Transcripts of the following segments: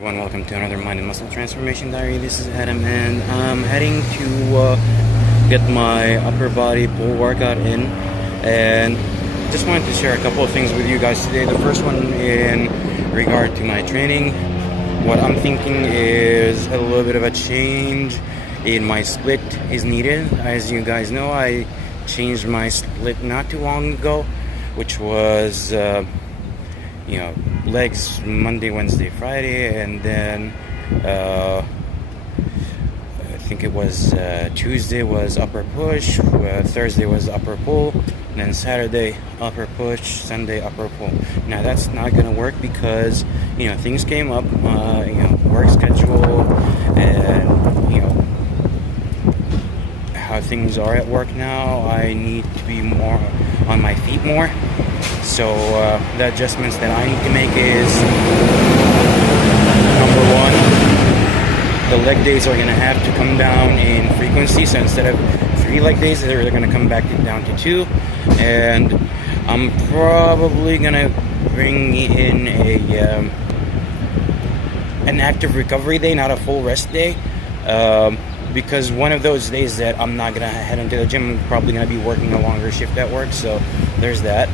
Everyone, welcome to another Mind and Muscle Transformation Diary. This is Adam, and I'm heading to get my upper body pull workout in, and just wanted to share a couple of things with you guys today. The first one in regard to my training. What I'm thinking is a little bit of a change in my split is needed. As you guys know, I changed my split not too long ago, which was legs Monday, Wednesday, Friday, and then I think it was Tuesday was upper push, Thursday was upper pull, and then Saturday upper push, Sunday upper pull. Now that's not gonna work because things came up, work schedule, and how things are at work now. I need to be more on my feet more. So the adjustments that I need to make is, number one, the leg days are going to have to come down in frequency. So instead of 3 leg days, they're going to come back down to 2. And I'm probably going to bring in an active recovery day, not a full rest day. Because one of those days that I'm not going to head into the gym, I'm probably going to be working a longer shift at work. So there's that.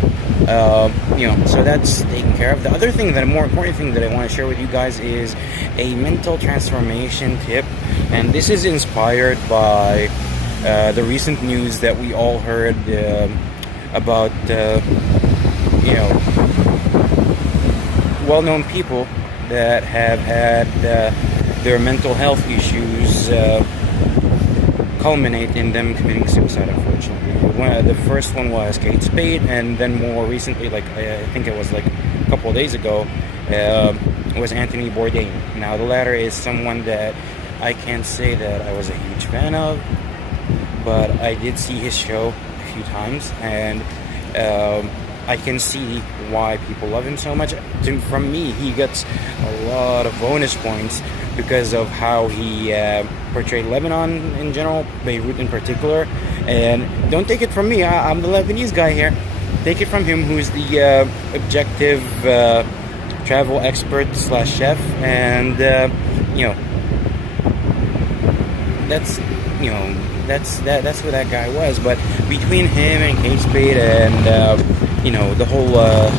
So that's taken care of. The other thing, a more important thing that I want to share with you guys is a mental transformation tip. And this is inspired by the recent news that we all heard about, well-known people that have had their mental health issues culminate in them committing suicide, unfortunately. The first one was Spade, and then more recently, I think it was a couple of days ago, was Anthony Bourdain. Now the latter is someone that I can't say that I was a huge fan of, but I did see his show a few times, and I can see why people love him so much. From me, he gets a lot of bonus points because of how he portrayed Lebanon in general, Beirut in particular. And don't take it from me, I'm the Lebanese guy here. Take it from him, who's the objective travel expert / chef, and that's who that guy was. But between him and Kate Spade and the whole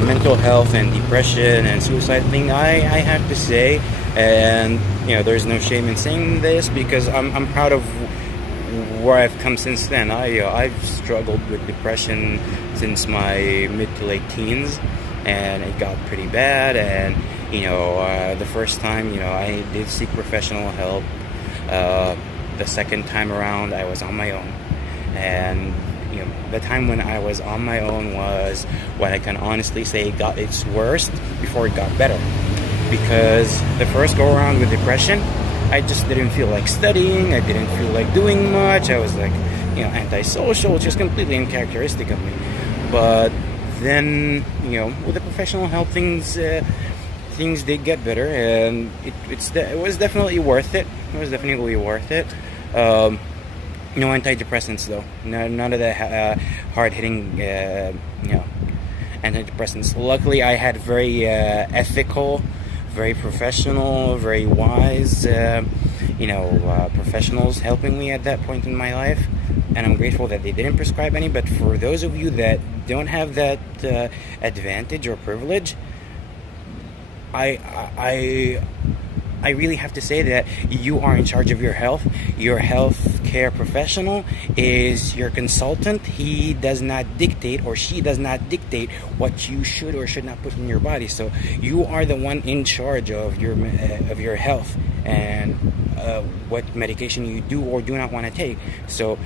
mental health and depression and suicide thing, I have to say, and there's no shame in saying this because I'm proud of where I've come since then. I've struggled with depression since my mid to late teens, and it got pretty bad. And the first time I did seek professional help. The second time around I was on my own, and the time when I was on my own was when I can honestly say it got its worst before it got better. Because the first go around with depression, I just didn't feel like studying, I didn't feel like doing much, I was antisocial, just completely uncharacteristic of me. But then, with the professional help, things did get better, and it was definitely worth it. It was definitely worth it. No antidepressants though. None of the hard-hitting, antidepressants. Luckily, I had very ethical, very professional, very wise, professionals helping me at that point in my life, and I'm grateful that they didn't prescribe any. But for those of you that don't have that advantage or privilege, I really have to say that you are in charge of your health. Your health care professional is your consultant. He does not dictate, or she does not dictate, what you should or should not put in your body. So you are the one in charge of your health and what medication you do or do not want to take. So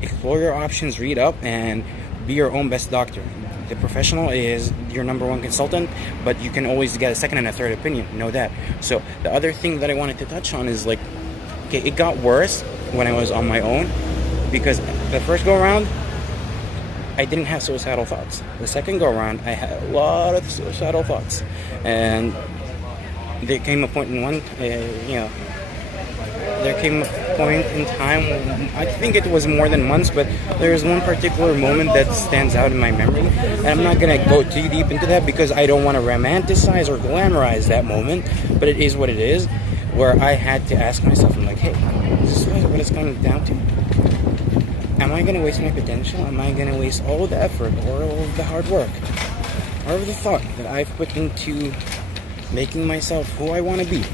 explore your options, read up, and be your own best doctor. The professional is your number one consultant, but you can always get a second and a third opinion. Know that. So the other thing that I wanted to touch on is it got worse when I was on my own, because the first go around I didn't have suicidal thoughts. The second go around I had a lot of suicidal thoughts, and there came a point in there came a point in time, I think it was more than months, but there's one particular moment that stands out in my memory, and I'm not going to go too deep into that because I don't want to romanticize or glamorize that moment, but it is what it is, where I had to ask myself, I'm like, hey, is this what it's coming down to? Am I going to waste my potential? Am I going to waste all the effort or all of the hard work or the thought that I've put into making myself who I want to be?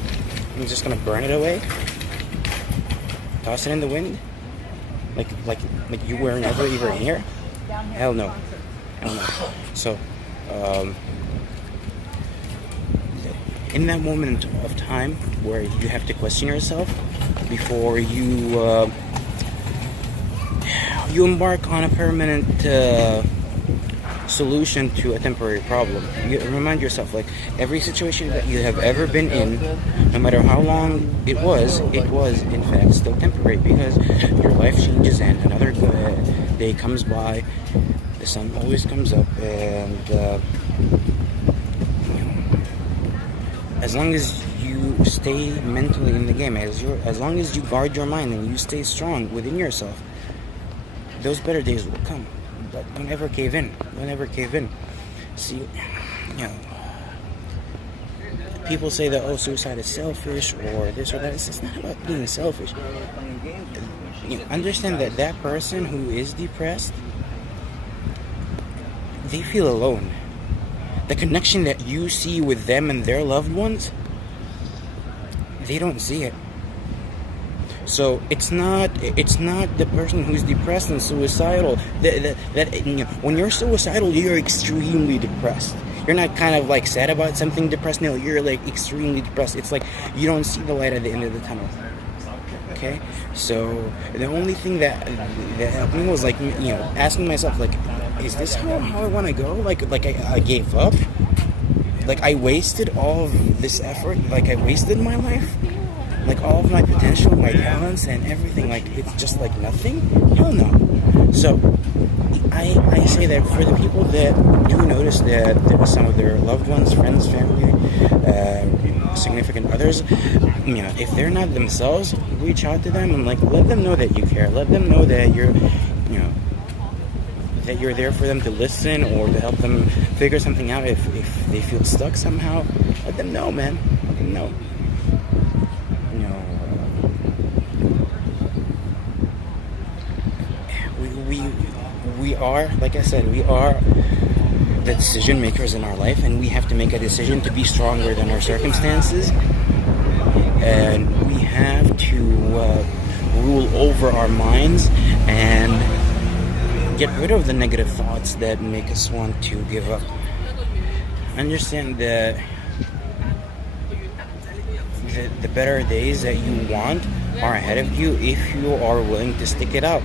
I'm just going to burn it away? Toss it in the wind? Like you were never even here? Hell no. Hell no. So, in that moment of time where you have to question yourself before you you embark on a permanent solution to a temporary problem. You remind yourself, like, every situation that you have ever been in, no matter how long it was in fact still temporary, because your life changes and another day comes by, the sun always comes up, and as long as you stay mentally in the game, as long as you guard your mind and you stay strong within yourself, those better days will come. But don't ever cave in. Don't ever cave in. See, you know, people say that, oh, suicide is selfish or this or that. It's not about being selfish. You know, understand that that person who is depressed, they feel alone. The connection that you see with them and their loved ones, they don't see it. So it's not the person who's depressed and suicidal that you know, when you're suicidal, you're extremely depressed. You're not kind of like sad about something depressed. No, you're like extremely depressed. It's like you don't see the light at the end of the tunnel. Okay, so the only thing that helped me was, like, you know, asking myself, like, is this how I want to go? Like I gave up. Like I wasted all of this effort. Like I wasted my life. Like all of my potential, my talents, and everything, like it's just like nothing? Hell no. So I say that for the people that do notice that some of their loved ones, friends, family, significant others, you know, if they're not themselves, reach out to them and like let them know that you care. Let them know that you're, you know, that you're there for them to listen or to help them figure something out. If they feel stuck somehow, let them know, man. Let them know. We are, like I said, we are the decision makers in our life, and we have to make a decision to be stronger than our circumstances, and we have to rule over our minds and get rid of the negative thoughts that make us want to give up. Understand that the better days that you want are ahead of you if you are willing to stick it out.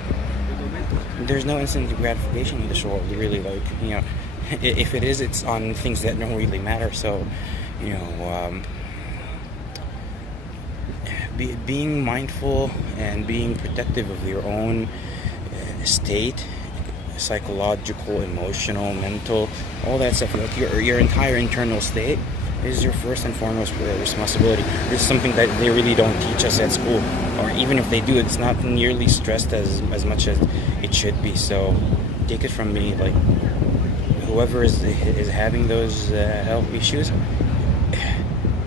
There's no instant gratification in this world, really. Like, you know, if it is, it's on things that don't really matter. So, you know, being mindful and being protective of your own state, psychological, emotional, mental, all that stuff, like your entire internal state, is your first and foremost responsibility. This is something that they really don't teach us at school, or even if they do, it's not nearly stressed as much as it should be. So take it from me, like, whoever is having those health issues,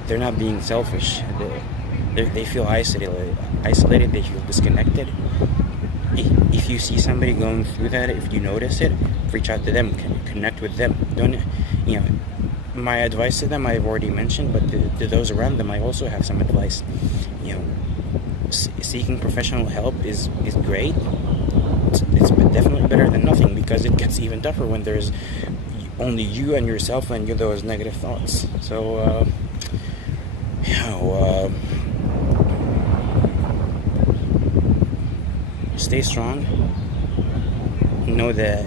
they're not being selfish. They feel isolated. They feel disconnected. If you see somebody going through that, if you notice it, reach out to them, connect with them. Don't, you know, my advice to them I've already mentioned, but to those around them I also have some advice. You know, seeking professional help is great. It's definitely better than nothing, because it gets even tougher when there's only you and yourself and those negative thoughts. So you know, stay strong. Know that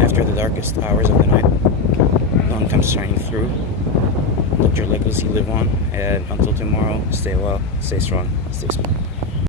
after the darkest hours of the night, dawn comes shining through. Let your legacy live on, and until tomorrow, stay well, stay strong, stay smart.